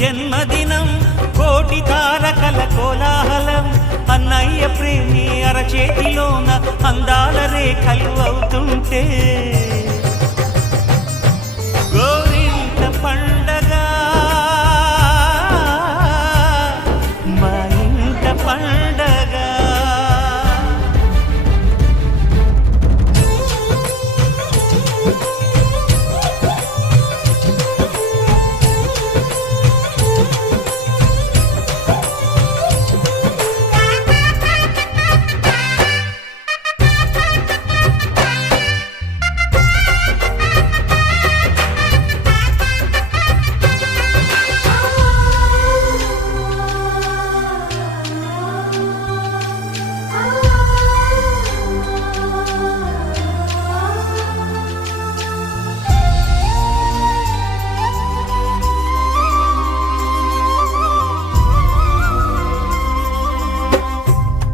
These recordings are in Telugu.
జన్మదినం కోటి తారకల కోలాహలం అన్నయ్య ప్రేమి అరచేతిలోన అందాల రేఖలు అవుతుంటే గోరింట పండగ మా ఇంట పండగ.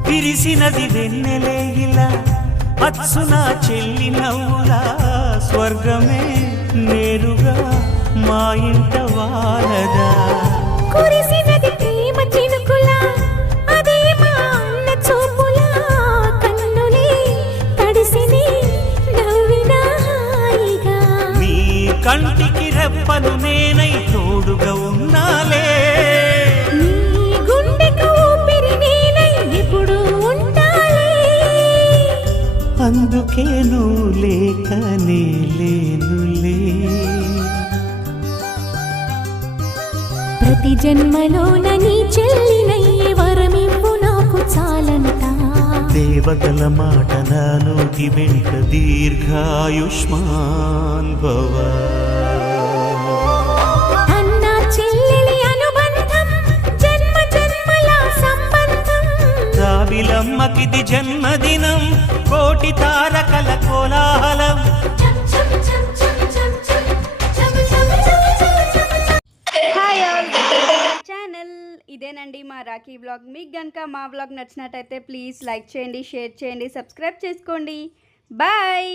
విరిసినది వెన్నెలే ఇలా అచ్చున చెల్లి నవ్వులా స్వర్గమే నేరుగా మా ఇంట వాలదా. కురిసినది ప్రేమ చినుకులా అదే మా అన్న చూపులా కన్నులే తడిసిని నవ్వినా హాయిగా. నీ కంటికి రెప్పను నేనై తోడుగా ఉన్నాలే, నీ గుండెకు ఊపిరి నేనై ఎప్పుడు ఉంటాలే. అందుకే నువ్వు లేకనే లేనులే. ప్రతి జన్మలోన నీ చెల్లినయ్యే వరమివ్వు నాకు చాలంట. దేవతల మాట నా నోటి వెంట దీర్ఘాయుష్మాన్ భవ. అన్న చెల్లెలి అనుబంధం జన్మ జన్మల సంబంధం. రావిలమ్మకిది జన్మదినం కోటి తారకల కోలాహలం. ఛానల్ ఇదేనండి మా రాఖీ బ్లాగ్. మీకు కనుక మా బ్లాగ్ నచ్చినట్టయితే ప్లీజ్ లైక్ చేయండి, షేర్ చేయండి, సబ్స్క్రైబ్ చేసుకోండి. బాయ్.